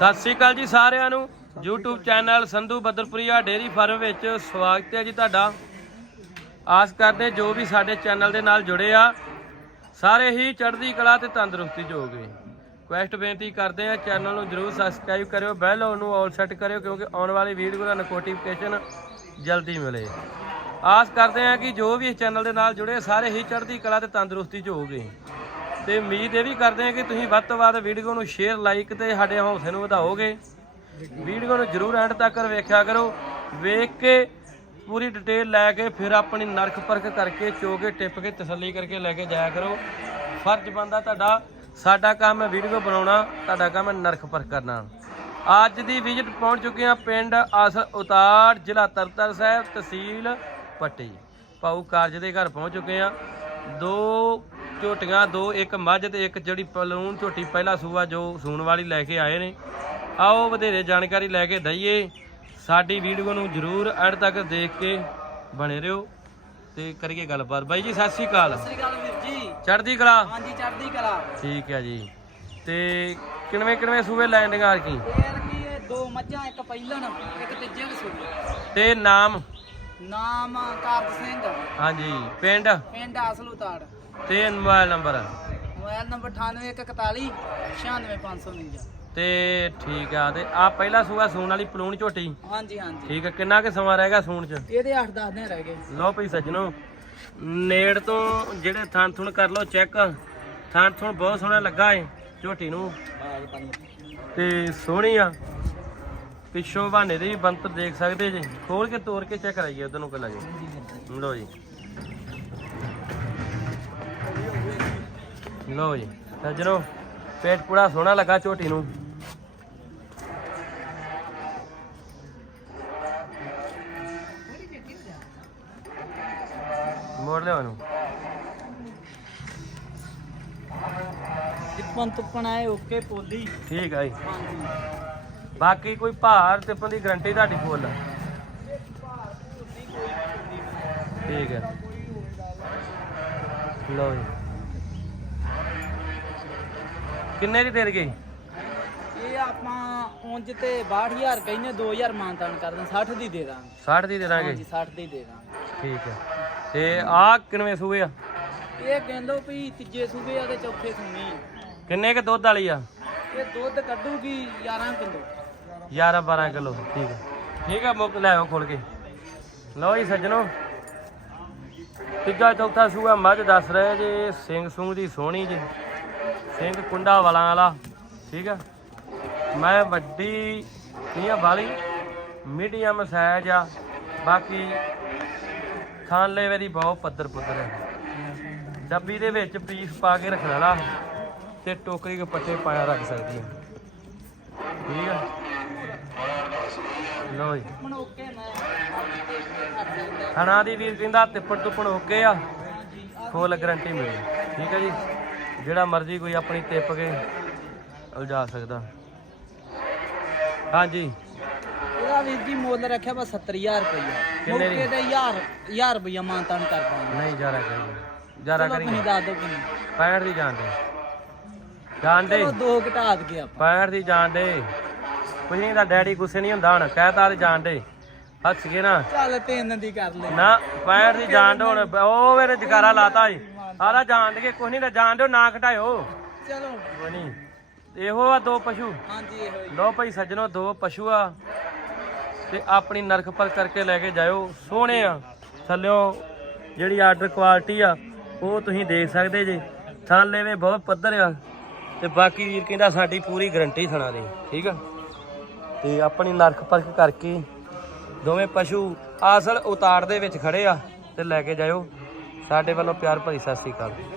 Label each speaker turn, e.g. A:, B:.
A: ਸਤਿ ਸ੍ਰੀ ਅਕਾਲ ਜੀ ਸਾਰਿਆਂ ਨੂੰ। YouTube channel Sandhu Badarpuria dairy farm ਵਿੱਚ ਸਵਾਗਤ ਹੈ ਜੀ ਤੁਹਾਡਾ। ਆਸ ਕਰਦੇ ਜੋ ਵੀ ਸਾਡੇ ਚੈਨਲ ਦੇ ਨਾਲ ਜੁੜੇ ਆ, ਸਾਰੇ ਹੀ ਚੜ੍ਹਦੀ ਕਲਾ ਤੇ ਤੰਦਰੁਸਤੀ ਚ ਹੋਗੇ ਕੁਐਸਟ ਬੇਨਤੀ ਕਰਦੇ ਆ, ਚੈਨਲ ਨੂੰ ਜਰੂਰ ਸਬਸਕ੍ਰਾਈਬ ਕਰਿਓ ਬੈਲ ਨੂੰ ਆਲ ਸੈੱਟ ਕਰਿਓ, ਕਿਉਂਕਿ ਆਉਣ ਵਾਲੀ ਵੀਡੀਓ ਦਾ ਨੋਟੀਫਿਕੇਸ਼ਨ ਜਲਦੀ ਮਿਲੇ। ਆਸ ਕਰਦੇ ਆ ਕਿ ਜੋ ਵੀ ਇਸ ਚੈਨਲ ਦੇ ਨਾਲ ਜੁੜੇ ਸਾਰੇ ਹੀ ਚੜ੍ਹਦੀ ਕਲਾ ਤੇ ਤੰਦਰੁਸਤੀ ਚ ਹੋਗੇ ਤੇ ਉਮੀਦ ਇਹ ਵੀ ਕਰਦੇ ਹਾਂ ਕਿ ਤੁਸੀਂ ਵੱਧ ਤੋਂ ਵੱਧ ਵੀਡੀਓ ਨੂੰ ਸ਼ੇਅਰ ਲਾਈਕ ਤੇ ਸਾਡੇ ਹੌਸਲੇ ਨੂੰ ਵਧਾਓਗੇ। ਵੀਡੀਓ ਨੂੰ ਜਰੂਰ ਐਂਡ ਤੱਕ ਵੇਖਿਆ ਕਰੋ। ਵੇਖ ਕੇ ਪੂਰੀ ਡਿਟੇਲ ਲੈ ਕੇ ਫਿਰ ਆਪਣੀ ਨਰਖ ਪਰਖ ਕਰਕੇ, ਚੋਗੇ ਟਿੱਪ ਕੇ, ਤਸੱਲੀ ਕਰਕੇ ਲੈ ਕੇ ਜਾਇਆ ਕਰੋ। ਫਰਜ਼ ਬੰਦਾ ਤੁਹਾਡਾ, ਸਾਡਾ ਕੰਮ ਹੈ ਵੀਡੀਓ ਬਣਾਉਣਾ, ਤੁਹਾਡਾ ਕੰਮ ਹੈ ਨਰਖ ਪਰਖ ਕਰਨਾ। ਅੱਜ ਦੀ ਵਿਜ਼ਿਟ ਪਹੁੰਚ ਚੁੱਕੇ ਹਾਂ ਪਿੰਡ ਅਸਲ ਉਤਾੜ ਜ਼ਿਲ੍ਹਾ ਤਰਤਰ ਸਾਹਿਬ, ਤਹਿਸੀਲ ਪੱਟੀ। ਭਾਊ ਕਾਰਜ ਦੇ ਘਰ ਪਹੁੰਚ ਚੁੱਕੇ ਹਾਂ। ਦੋ ਝੋਟੀਆਂ ਦੋ ਇੱਕ ਮੱਝ ਤੇ ਇੱਕ ਜਿਹੜੀ ਪਲੂਣ ਝੋਟੀ ਪਹਿਲਾ ਸੂਆ ਜੋ ਸੂਣ ਵਾਲੀ ਲੈ ਕੇ ਆਏ ਨੇ। ਆਓ ਵਧੇਰੇ ਜਾਣਕਾਰੀ ਲੈ ਕੇ ਦਈਏ। ਸਾਡੀ ਵੀਡੀਓ ਨੂੰ ਜਰੂਰ ਐਡ ਤੱਕ ਦੇਖ ਕੇ ਬਣੇ ਰਹੋ ਤੇ ਕਰੀਏ ਗੱਲਬਾਤ। ਬਾਈ ਜੀ ਸਤਿ ਸ੍ਰੀ ਅਕਾਲ।
B: ਸਤਿ ਸ੍ਰੀ ਅਕਾਲ ਵੀਰ ਜੀ।
A: ਚੜ੍ਹਦੀ ਕਲਾ?
B: ਹਾਂਜੀ ਚੜ੍ਹਦੀ ਕਲਾ।
A: ਠੀਕ ਹੈ ਜੀ। ਤੇ ਕਿਨਵੇਂ ਕਿਨਵੇਂ ਸੂਏ ਲੈਂਡਿੰਗਾਂ ਕੀ
B: ਫੇਰ ਕੀ ਇਹ ਦੋ ਮੱਝਾਂ ਇੱਕ ਪਹਿਲਣ ਇੱਕ ਤੀਜੇ ਰਸੂਲ
A: ਤੇ ਨਾਮ?
B: ਨਾਮ ਕਾਰਜ ਸਿੰਘ।
A: ਹਾਂਜੀ ਪਿੰਡ?
B: ਪਿੰਡ ਅਸਲੂ ਤਾੜ
A: ਤੇ ਮੋਬਾਈਲ ਨੰਬਰ?
B: ਮੋਬਾਈਲ ਨੰਬਰ 9841 96549
A: ਤੇ ਠੀਕ ਆ ਤੇ ਆ ਪਹਿਲਾ ਸੂਆ ਸੂਣ ਵਾਲੀ ਪਲੂਣ ਝੋਟੀ।
B: ਹਾਂਜੀ ਹਾਂਜੀ।
A: ਠੀਕ ਆ ਕਿੰਨਾ ਕੁ ਸਮਾਂ ਰਹੇਗਾ ਸੂਣ ਚ?
B: ਇਹਦੇ 8-10 ਦਿਨ ਰਹਿ ਗਏ।
A: ਲਓ ਭਈ ਸੱਜਣੋ ਨੇੜ ਤੋਂ ਜਿਹੜੇ ਥਾਂ ਥੁਣ ਕਰ ਲਓ ਚੈੱਕ। ਥਾਂ ਥੁਣ ਬਹੁਤ ਸੋਹਣਾ ਲੱਗਾ ਏ ਝੋਟੀ ਨੂੰ। ਤੇ ਸੋਹਣੀ ਆ। ਪਿੱਛੋਂ ਬਹਾਨੇ ਦੇ ਵੀ ਬੰਤਰ ਦੇਖ ਸਕਦੇ ਜੀ। ਖੋਲ ਕੇ ਤੋੜ ਕੇ ਚੈੱਕ ਕਰਾਈਏ ਉਧਰ ਨੂੰ ਕੱਲਾ ਜੀ ਲਓ ਜੀ। ਲਓ ਜੀ। ਸੱਜਣੋ ਪੇਟ ਪੂਰਾ ਸੋਹਣਾ ਲੱਗਾ ਝੋਟੀ ਨੂੰ। ਮੋੜ ਲਿਓ ਇਹਨੂੰ।
B: ਟਿੱਪਣ ਆਏ ਓਕੇ ਪੋਲੀ।
A: ਠੀਕ ਆ ਜੀ। ਬਾਕੀ ਕੋਈ ਭਾਰ ਟਿੱਪਣ ਦੀ ਗਰੰਟੀ ਤੁਹਾਡੀ ਫੁੱਲ। ਠੀਕ ਹੈ। ਲਓ ਜੀ। ਕਿੰਨੇ ਦੀ ਦੇ ਗਏ
B: ਇਹ ਆਪਾਂ ਉਂਝ ਤੇ 62000 ਕਹਿੰਦੇ 2000 ਮਾਨਤਾਨ ਕਰਦੇ 60 ਦੀ ਦੇ ਦਾਂਗੇ।
A: 60 ਦੀ ਦੇ ਦਾਂਗੇ
B: ਹਾਂਜੀ 60 ਦੀ ਦੇ ਦਾਂਗੇ।
A: ਠੀਕ ਹੈ। ਤੇ ਆ ਕਿੰਨਵੇਂ ਸੂਏ ਆ?
B: ਇਹ ਕਹਿੰਦੋ ਵੀ ਤੀਜੇ ਸੂਬੇ ਆ ਤੇ ਚੌਥੇ ਸੁਣੀ
A: ਕਿੰਨੇ ਕੇ ਦੁੱਧ ਵਾਲੀ ਆ?
B: ਇਹ ਦੁੱਧ ਕੱਢੂਗੀ 11 ਕਿਲੋ।
A: 11 12 ਕਿਲੋ, ਠੀਕ ਹੈ। ਠੀਕ ਹੈ, ਮੁੱਕ ਲੈ ਆਓ ਖੋਲ ਕੇ। ਲਓ ਜੀ ਸੱਜਣੋ। ਤੀਜਾ, ਚੌਥਾ ਸੂਆ ਮੱਝ ਦੱਸ ਰਹੇ ਜੇ, ਸਿੰਘ ਸੂੰਗ ਦੀ ਸੋਹਣੀ ਜੀ। ਸਿੰਘ ਕੁੰਡਾ ਵਾਲਾਂ ਵਾਲਾ, ਠੀਕ ਆ ਮੈਂ ਵੱਡੀ ਨਹੀਂ ਵਾਲੀ ਮੀਡੀਅਮ ਸਾਈਜ਼ ਆ। ਬਾਕੀ ਖਾਣ ਲੈਵੇ ਦੀ ਬਹੁਤ ਪੱਧਰ ਪੁੱਧਰ ਹੈ। ਡੱਬੀ ਦੇ ਵਿੱਚ ਪੀਸ ਪਾ ਕੇ ਰੱਖਣ ਲਾ ਤੇ ਟੋਕਰੀ ਦੇ ਪੱਟੇ ਪਾਇਆ ਰੱਖ ਸਕਦੀ ਹੈ ਠੀਕ ਆ ਲੋ ਜੀ।
B: ਹੁਣ ਓਕੇ ਮੈਂ
A: ਥਣਾ ਦੀ ਵੀਰ ਕਹਿੰਦਾ ਤਿੱਪੜ ਤੁੱਪੜ ਓਕੇ ਆ। ਫੁੱਲ ਗਰੰਟੀ ਮਿਲੀ। ਠੀਕ ਹੈ ਜੀ। ਜਿਹੜਾ ਮਰਜ਼ੀ ਕੋਈ ਆਪਣੀ ਤਿੱਪ ਕੇ ਉਲਝਾ ਸਕਦਾ। ਹਾਂਜੀ।
B: ਇਹਦਾ ਵੀਰ ਜੀ ਮੁੱਲ ਰੱਖਿਆ ਬਸ 70000 ਰੁਪਇਆ
A: ਕਿੰਨੇ ਦੀ?
B: ਮੌਕੇ ਤੇ 1000 1000 ਰੁਪਇਆ ਮਾਨਤਾਨ ਕਰ ਦਾਂਗੇ।
A: ਨਹੀਂ ਜਾਰਾ ਕਰੀਏ। ਜਾਰਾ
B: ਚਲੋ ਤੁਸੀਂ ਦੱਸ ਦਿਓ ਕਿੰਨੀ।
A: 65 ਦੀ ਜਾਣ ਦੇ। ਜਾਣ ਦੇ।
B: ਚਲੋ ਦੋ ਘਟਾ ਦਈਏ ਆਪਾਂ।
A: 65 ਦੀ ਜਾਣ ਦੇ। ਕੁਝ ਨਹੀਂ ਦਾ ਡੈਡੀ ਗੁੱਸੇ ਨਹੀਂ ਹੁੰਦਾ ਹੁਣ ਕਹਿਤਾ ਤੇ ਜਾਣ ਦੇ। ਹੱਸ ਗਏ ਨਾ।
B: ਚੱਲ ਤਿੰਨ ਦੀ ਕਰ ਲੈ।
A: ਨਾ ਪੈਰ ਦੀ ਜਾਣ ਦੋ ਹੁਣ ਉਹ ਮੇਰੇ ਜਕਾਰਾ ਲਾਤਾ ਈ ਆਲਾ ਜਾਣ ਦੇ ਕੁਛ ਨਹੀਂ ਤਾਂ ਜਾਣ ਦਿਓ ਨਾ ਘਟਾਇਓ
B: ਚਲੋ।
A: ਕੋਈ ਨਹੀਂ। ਇਹੋ ਆ ਦੋ ਪਸ਼ੂ।
B: ਹਾਂਜੀ ਇਹੋ ਹੀ।
A: ਲੋ ਭਾਈ ਸੱਜਣੋ ਦੋ ਪਸ਼ੂ ਆ। ਤੇ ਆਪਣੀ ਨਰਖ ਪਰ ਕਰਕੇ ਲੈ ਕੇ ਜਾਇਓ। ਸੋਹਣੇ ਆ। ਥੱਲਿਓ ਜਿਹੜੀ ਆਰਡਰ ਕੁਆਲਿਟੀ ਆ ਉਹ ਤੁਸੀਂ ਦੇਖ ਸਕਦੇ ਜੇ। ਥੱਲੇ ਵੀ ਬਹੁਤ ਪੱਧਰ ਆ। ਤੇ ਬਾਕੀ ਵੀਰ ਕਹਿੰਦਾ ਸਾਡੀ ਪੂਰੀ ਗਰੰਟੀ ਸੁਣਾ ਦੇ। ਠੀਕ ਆ? ਤੇ ਆਪਣੀ ਨਰਖ ਪਰਖ ਕਰਕੇ ਦੋਵੇਂ ਪਸ਼ੂ ਆਸਲ ਉਤਾੜ ਦੇ ਵਿੱਚ ਖੜੇ ਆ ਤੇ ਲੈ ਕੇ ਜਾਇਓ। ਸਾਡੇ ਵੱਲੋਂ ਪਿਆਰ ਭਰੀ ਸਤਿ ਸ੍ਰੀ ਅਕਾਲ।